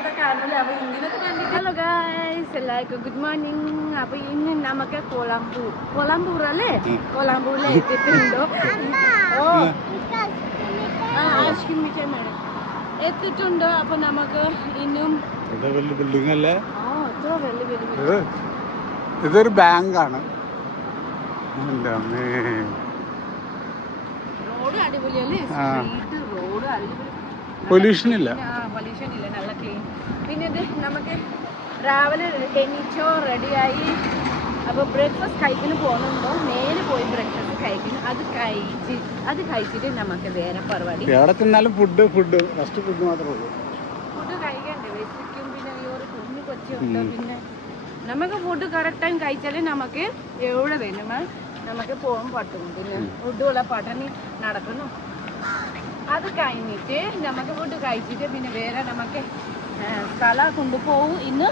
ഇപ്പോഴത്തെ കാലം അപ്പോൾ ഇങ്ങനൊക്കെ കണ്ടിട്ട് ഹലോ ഗായ്സ് എല്ലാവർക്കും ഗുഡ് മോർണിംഗ് അപ്പൊ ഇന്ന് നമുക്ക് കൊളംബൂർ കൊളംബൂർ അല്ലേ? കൊളംബൂരിൽ എത്തിയിട്ടുണ്ടോ? ഓ. ആ ആശ്രമിച്ച മേഡം. എത്തിയിട്ടുണ്ടോ? അപ്പൊ നമുക്ക് ഇന്നും ഇത് വലിയ ബിൽഡിംഗ് അല്ലേ? ഇതൊരു ബാങ്കാണ്. പൊല്യൂഷൻ അമ്മേ റോഡ് അടിപൊളിയല്ലേ ആ. സ്ട്രീറ്റ് റോഡ് അടിപൊളി പൊല്യൂഷൻ ഇല്ല പൊല്യൂഷൻ ഇല്ല നല്ല ക്ലീൻ പിന്നെ ഇത് നമുക്ക് രാവിലെ എണീച്ചോ റെഡിയായി. അപ്പോൾ ബ്രേക്ക്ഫാസ്റ്റ് കഴിക്കുന്നു പോകുന്നുണ്ടോ? നേരെ പോയി ബ്രേക്ക്ഫാസ്റ്റ് കഴിക്കുന്നു. അത് കഴിച്ച് അത് കഴിച്ചിട്ട് നമുക്ക് വേറെ പരിപാടി. എവിടെ തിന്നാലും ഫുഡ് ഫുഡ് ഫസ്റ്റ് ഫുഡ് മാത്രമേ ഉള്ളൂ. ഫുഡ് കഴിക്കണ്ടേ? വിശക്കും പിന്നെ. ഈ ഒരു കുഞ്ഞു കൊച്ചുണ്ടോ. പിന്നെ? നമുക്ക് ഫുഡ് കറക്റ്റ് ടൈം കഴിച്ചാലേ നമുക്ക് എവിടെ വേണം നമുക്ക് പോകാൻ പറ്റും. പിന്നെ ഫുഡുള്ള പട്ടണി നടക്കുന്നു. അത് കഴിഞ്ഞിട്ട് നമുക്ക് ഫുഡ് കഴിച്ചിട്ട് പിന്നെ വേറെ നമുക്ക് സ്ഥലം കൊണ്ടുപോകും ഇന്ന്.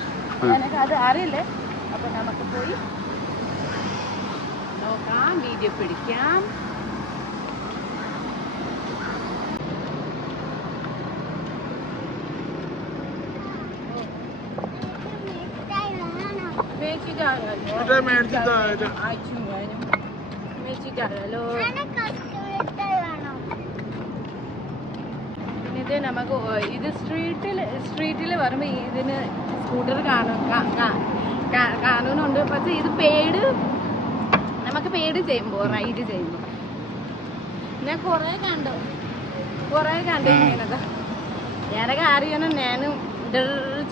എനിക്ക് അത് അറിയില്ലേ? അപ്പൊ നമുക്ക് പോയി നോക്കാം വീഡിയോ പിടിക്കാം. മേടിച്ചിട്ടാണല്ലോ മേടിച്ചിട്ടാണല്ലോ പിന്നെ ഇത് നമുക്ക് ഇത് സ്ട്രീറ്റിൽ സ്ട്രീറ്റിൽ വരുമ്പോൾ ഇതിന് സ്കൂട്ടർ കാണും കാണുന്നുണ്ട്. പക്ഷെ ഇത് പേട് നമുക്ക് പേട് ചെയ്യുമ്പോൾ റൈഡ് ചെയ്യുമ്പോൾ ഞാൻ കുറേ കണ്ടു. കുറേ കണ്ടു ഇങ്ങനത്തെ. ഞാനൊക്കെ അറിയണം ഞാനും ഇത്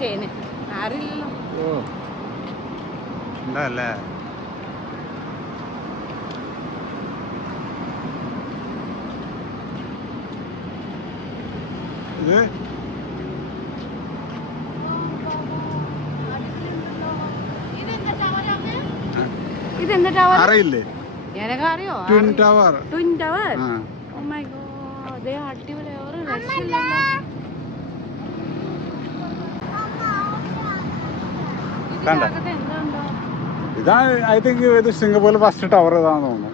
ചെയ്യുന്നത് അറിയില്ലല്ലോ ഇത് ഇതെന്താ ടവർ? അറിയില്ലേ? അറിയോ twin tower twin tower oh my god അതേ അടിപൊളി ഒരു രക്ഷയില്ലല്ലോ കണ്ടോ? ഇതാ ഐ തിങ്ക് ഇത് സിംഗപ്പൂർ ഫസ്റ്റ് ടവർ ഇതാണെന്ന് തോന്നുന്നു.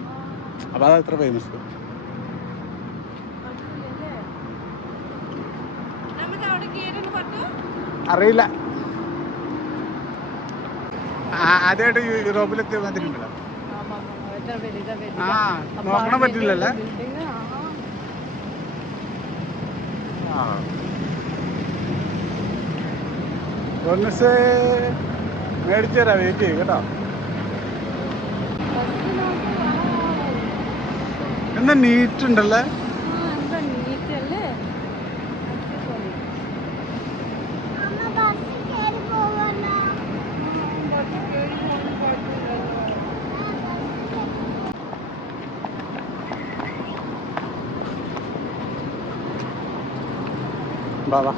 അപ്പൊ അത് എത്ര ഫേമസ് അടിപൊളിയല്ലേ? നമുക്ക് അവിടെ കേറാൻ പറ്റുമോ? അറിയില്ല. ആദ്യമായിട്ട് യൂറോപ്പിലൊക്കെ വന്നിട്ടുണ്ടല്ലോ. ആ നോക്കണം പറ്റില്ലല്ലേ. ബോണസ് മേടിച്ചു തരാം വെയിറ്റ് ചെയ്യും കേട്ടോ. എന്നാ നീറ്റ് ഉണ്ടല്ലേ ആ, എന്താ neat അല്ലേ? അടിപൊളി. ആ, ബസ് കേറി പോകാൻ പറ്റില്ലല്ലോ. വാ വാ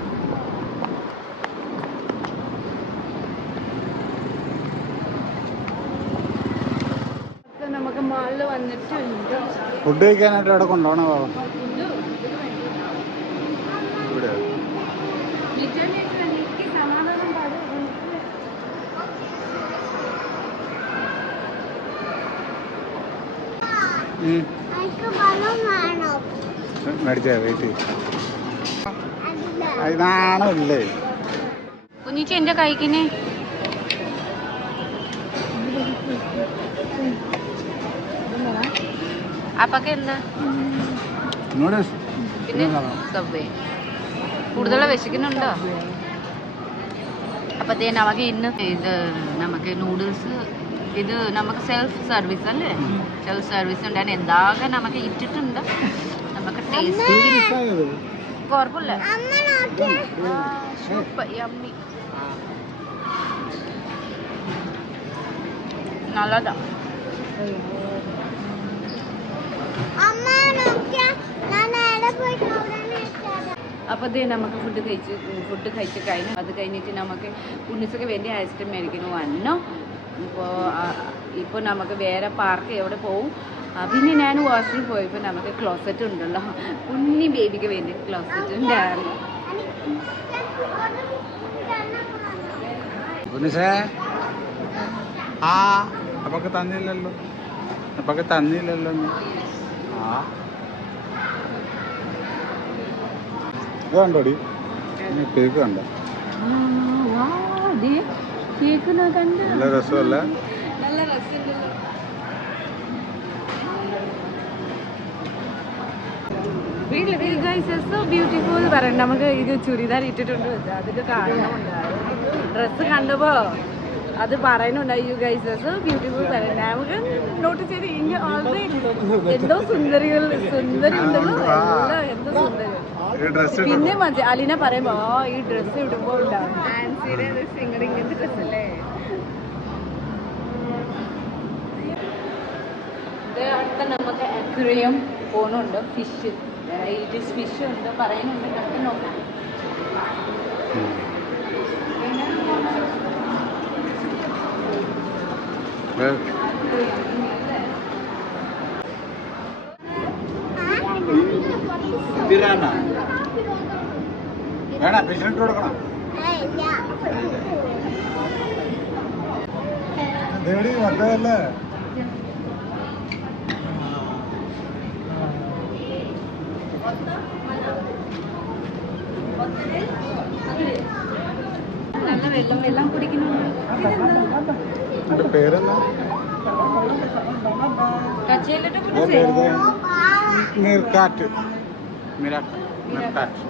ഫുഡ് കഴിക്കാനായിട്ട് അവിടെ കൊണ്ടുപോകണം ബാബ. മേടിച്ചാ വെയിറ്റ് ചെയ്യും ഇതാണോ ഇല്ലേ കുഞ്ഞിച്ച് എന്റെ കഴിക്കുന്നേ അപ്പൊക്കെ എന്താ? പിന്നെ സബ്വേ കൂടുതൽ വിശക്കുന്നുണ്ടോ? അപ്പത്തേ നമുക്ക് ഇന്ന് ഇത് നമുക്ക് നൂഡിൽസ് ഇത് നമുക്ക് സെൽഫ് സർവീസ് അല്ലേ? സെൽഫ് സർവീസ് ഉണ്ട് എന്താകെ നമുക്ക് ഇട്ടിട്ടുണ്ട്. നമുക്ക് ടേസ്റ്റ് കുഴപ്പമില്ല സൂപ്പർ യമ്മി നല്ലതാ. അപ്പോൾ ഇത് നമുക്ക് ഫുഡ് കഴിച്ച് ഫുഡ് കഴിച്ച് കഴിഞ്ഞു. അത് കഴിഞ്ഞിട്ട് നമുക്ക് ഉണ്ണിസൊക്കെ വേണ്ടി ഐസ്ക്രീം മേടിക്കുന്നു. വന്നു. ഇപ്പോ ഇപ്പോൾ നമുക്ക് വേറെ പാർക്ക് എവിടെ പോവും? പിന്നെ ഞാൻ വാഷ്റൂം പോയപ്പോൾ നമുക്ക് ക്ലോസറ്റ് ഉണ്ടല്ലോ. കുഞ്ഞി ബേബിക്ക് വേണ്ടി ക്ലോസറ്റ് ഉണ്ടായിരുന്നു. ആ അപ്പൊക്കെ തന്നില്ലല്ലോ. അപ്പൊക്കെ തന്നില്ലല്ലോ. ആ. കണ്ടോടി? കേക്ക് കണ്ടോ? കണ്ട്. നല്ല രസമല്ല നല്ല രസമുണ്ടല്ലോ സോ ബ്യൂട്ടിഫുൾ പറയണ്ട. നമുക്ക് ഇത് ചുരിദാർ ഇട്ടിട്ടുണ്ട്. അതൊക്കെ കാരണമുണ്ടായിരുന്നു ഡ്രസ്സ് കണ്ടപ്പോ അത് പറയുന്നുണ്ടായി യു ഗൈസ് സോ ബ്യൂട്ടിഫുൾ പറയണ്ട. നമുക്ക് നോട്ട് ചെയ്ത് ഇങ്ങനെ ഓൾറെഡി എന്തോ സുന്ദരികൾ സുന്ദരി ഉണ്ടല്ലോ എല്ലാം എന്തോ സുന്ദരി. പിന്നെ മതി അലീന പറയുമ്പോ ഈ ഡ്രസ്സ് ഇടുമ്പോ ഉണ്ടാവും ഇങ്ങനത്തെ ഡ്രസ് അല്ലേ? ഇത് അടുത്ത നമുക്ക് അക്വറിയം പോണുണ്ട് ഫിഷ് വെറൈറ്റീസ് ഫിഷ് ഉണ്ട് പറയുന്നുണ്ട് കണ്ടു നോക്കാം. വേണ പേഷ്യന്റ് കൊടുക്കണം. ദേവടി മറ്റേതല്ലേ കുടിക്കുന്നുണ്ട് ഇതെന്താ എന്റെ പേരെന്താ കച്ചയിലിട്ട് ഞാൻ പിടിച്ചേ പേര് മീർക്കാറ്റ് മിരാക്ക മിർക്കാറ്റ്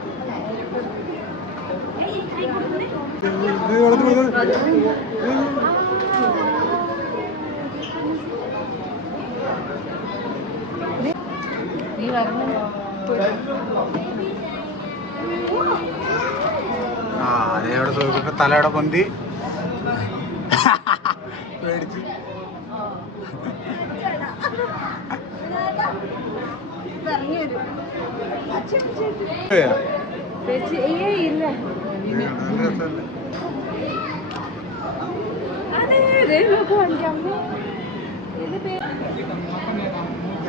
പേ-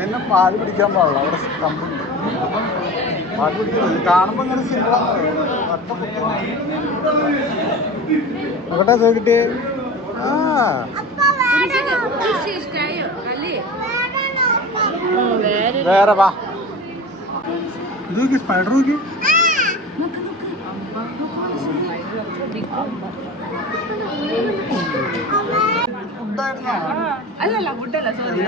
എന്നെ പാൽ പിടിക്കാൻ പാടില്ല അവിടെ കമ്പുണ്ട് പാൽ പിടിക്കുന്നത് കാണുമ്പോ ഇങ്ങനെ സിമ്പിളാണ് അവിടെ നോക്കിട്ടേ വേറെ വാ. ഇത് നോക്കി സ്പൈഡർ നോക്കി നോക്ക് നോക്ക് അമ്പ നോക്ക് അത്ര ബിഗ് അമ്പ അല്ലല്ല ഫുഡല്ല സോറി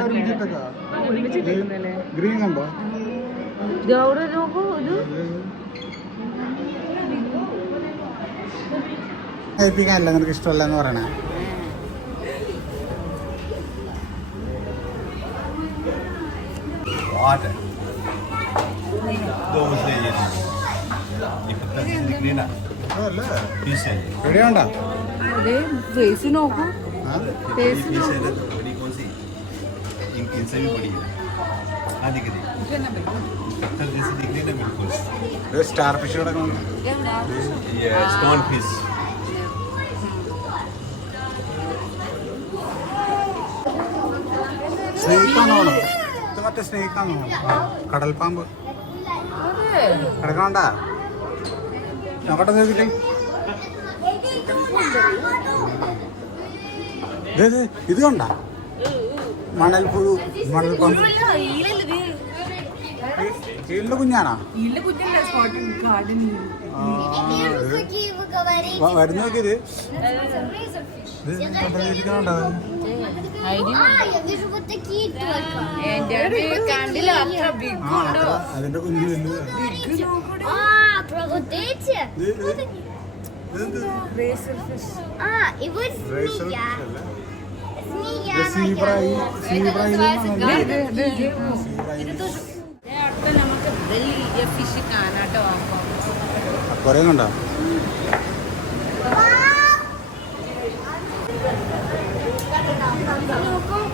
ഒരുമിച്ചിട്ടിരിക്കുന്നല്ലേ ഗ്രീൻ കണ്ടോ നോക്കൂ നിനക്ക് ഇഷ്ടമല്ല എന്ന് പറയണേ. Water. Those days. If അതല്ലേ fish है എവിടെയാണ്ടാ അതെ ഫേസ് നോക്കൂ ഫേസ് fish है ना बड़ी कौन सी इन इनसे भी बड़ी है हाँ दिख रही पत्थर जैसी दिख रही है ना बिल्कुल സ്റ്റാർ ഫിഷ് കിടക്കുന്നു ये स्टोन फिश സ്നേക്കാണോ മറ്റേ സ്നേക്കാണോ കടൽ പാമ്പ് കിടക്കണ്ട നോക്കട്ടെ ദേ, ഇത് കണ്ട? മണൽ പുഴു മണൽ പാമ്പ്. കീഴിലെ കുഞ്ഞാണോ? ഇത് വ- അതിന്റെ കുഞ്ഞു വലുത്. ഇത്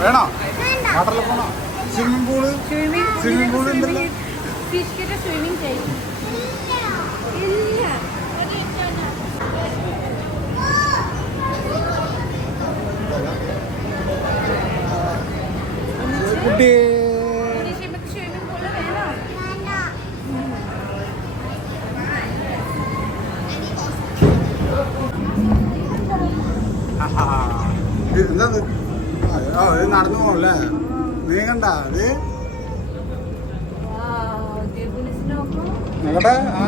വേണോ? വാട്ടറിൽ പോണോ? സ്വിമ്മിംഗ് പൂൾ സ്വിമ്മിംഗ് പൂൾ ഉണ്ടല്ലോ. സ്വിമ്മിങ് ചെയ്യും ഇല്ല എന്താ ഇത്? ആ ഇത് നടന്നു പോകണല്ലേ നീ കണ്ട അത് നിങ്ങളുടെ ആ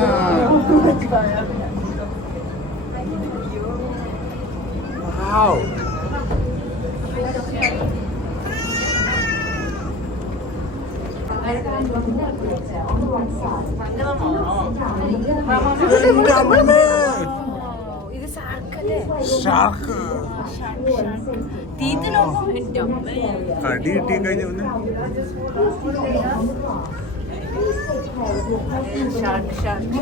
Wow. ഇത് സാർക്കല്ലേ ഷാർക്ക് തീത്ത് നോക്കും എന്റെ അമ്മേ. കടി കിട്ടി കഴിഞ്ഞ ഒന്ന് ഷാർക്ക് ഷാർക്ക്.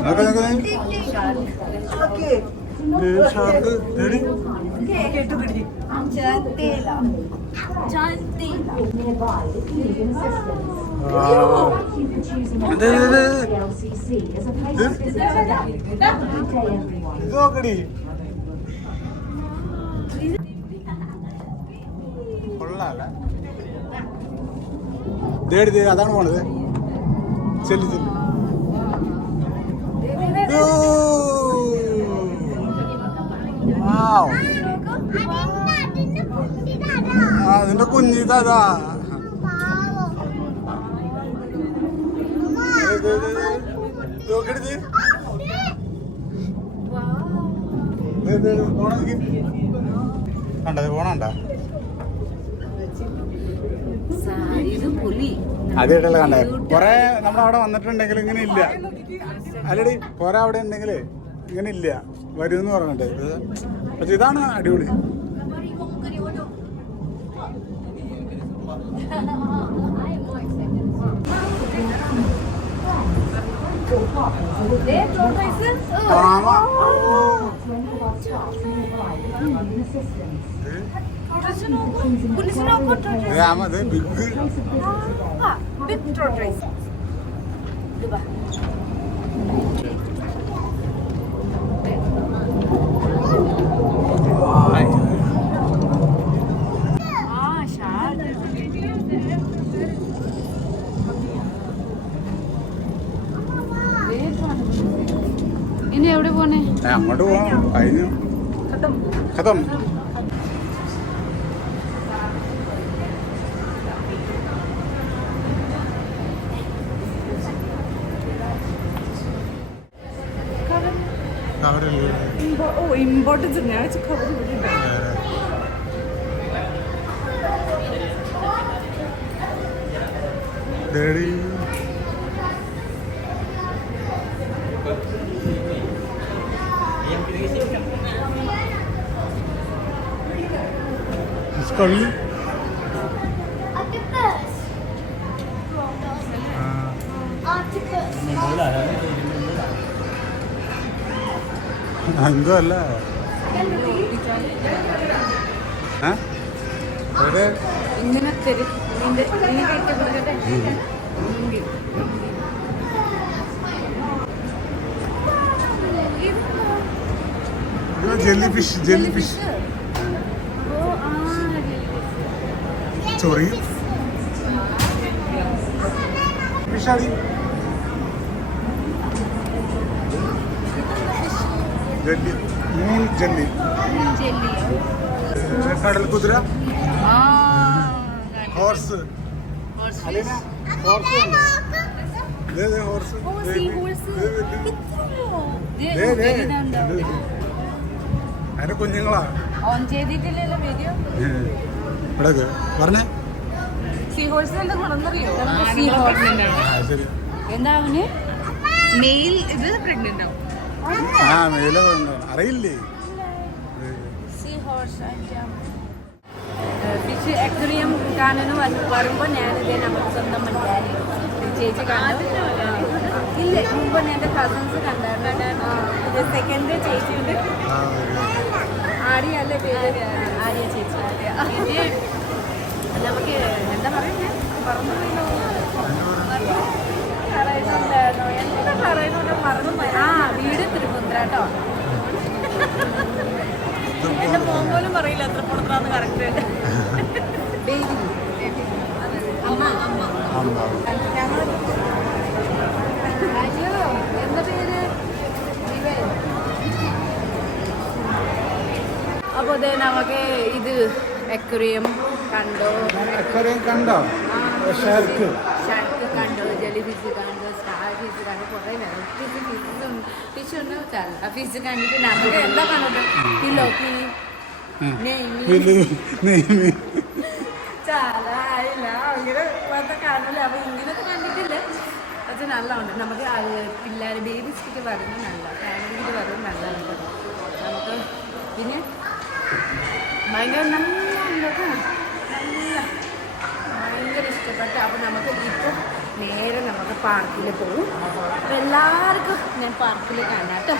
ഷാർക്ക് ഇത് നോക്കടി കൊള്ളാല്ല അതാണ് പോണത്. ചെല്ലു ചെല്ലു. Wow. ആ നിന്റെ കുഞ്ഞിതാ നോക്കരുത് കണ്ടത് പോണണ്ട ആദ്യമായിട്ടല്ല കണ്ടത് കൊറേ നമ്മളവിടെ വന്നിട്ടുണ്ടെങ്കിൽ ഇങ്ങനെ ഇല്ല. അല്ലടി കൊറേ അവിടെ ഉണ്ടെങ്കിൽ ഇങ്ങനെ ഇല്ല. വരുമെന്ന് പറഞ്ഞിട്ട്. ഇത് പക്ഷെ ഇതാണ് അടിപൊളി. ബിഗ് ബിഗ് ടോട്ടൈസ് ആ ഷാർക്ക് ഇനി എവിടെ പോണേ ഏ, അങ്ങോട്ട് പോവാം. അതിന് കഥം ഇമ്പോർട്ടൻസ് ഞാൻ വെച്ച് കവർ ഡാഡി. കളി? എവിടെ ഇങ്ങനെ തരും ജെല്ലി ഫിഷ് ജെല്ലി ഫിഷ് ഓ ആ ചൊറി ഫിഷാടി ജെല്ലി മൂൺ ജെല്ലി കടൽ കുതിര. ഹോർസ്. ഹോർസ്. അതിന്റെ കുഞ്ഞുങ്ങളാ. ഓൺ ചെയ്തിട്ടില്ലല്ലോ വീഡിയോ ഇവിടെ. പറഞ്ഞേ. സീ ഹോഴ്സ് എന്താ ഗുണമെന്നറിയോ സീ ഹോഴ്സ് ആ ശരി. എന്താ അവന്? മെയിൽ ഇത് പ്രഗ്നന്റ് ആവും. ആ മേല കൊണ്ടുപോകണം അറിയില്ലേ? സീ ഹോഴ്സ് ഫിഷ് അക്വറിയം കാണാൻ വരുമ്പോൾ ഞാനിതേ നമുക്ക് സ്വന്തം മലയാളി ചേച്ചി കണ്ടു ഇല്ല മുമ്പ് എന്റെ കസിൻസ് കണ്ടായിരുന്നു. ഇത് സെക്കൻഡ് ചേച്ചിയുണ്ട്. ആര്യ അല്ലേ പേര്? ആര്യ ചേച്ചി. പിന്നെ നമുക്ക് എന്താ പറയുന്നത് പറഞ്ഞു. പറയുന്നുണ്ടായിരുന്നു. എന്താ പറയുന്നുണ്ട് മറന്നു പോയി. ആ വീട് തിരുവനന്തപുരം എന്റെ മോൻ പോലും പറയില്ല എത്ര പുറത്താന്ന് കറക്റ്റ് ബേബി അമ്മ അമ്മ അമ്മ. ഞങ്ങൾ അയ്യോ എന്താ പേര് അപ്പോൾ ദേ നമുക്ക് ഇത് എക്വറിയം കണ്ടോ? അക്വറിയം കണ്ടോ? ഷാർക്ക്. ഷാർക്ക് കണ്ടോ? ജലി ഫിഷ് കണ്ടോ? സ്റ്റാർ ഫിഷ് കണ്ടോ? കുറേ വെറൈറ്റി ഫിഷസ് ഉണ്ട്. ഫിഷ് ഉണ്ട് ആ ഫിഷ് കണ്ടിട്ട് നമുക്ക് എന്താ കണ്ടത് പിലോ ചാലായില്ല അങ്ങനെ വന്ന കാണില്ല അപ്പൊ ഇങ്ങനത്തെ കണ്ടിട്ടില്ല. അത് നല്ലതുണ്ട് നമുക്ക് പിള്ളേർ ബേബീസിക്ക് വരുന്നത് നല്ല ഫാമിലിക്ക് വരുന്നത് നല്ലതാണ് നമുക്ക് പിന്നെ ഭയങ്കര നല്ല ഭയങ്കര ഇഷ്ടപ്പെട്ടു അപ്പോൾ നമുക്ക് ഇപ്പം നേരെ നമുക്ക് പാർക്കിൽ പോകും അപ്പോൾ എല്ലാവർക്കും ഞാൻ പാർക്കിൽ കാണാം കേട്ടോ.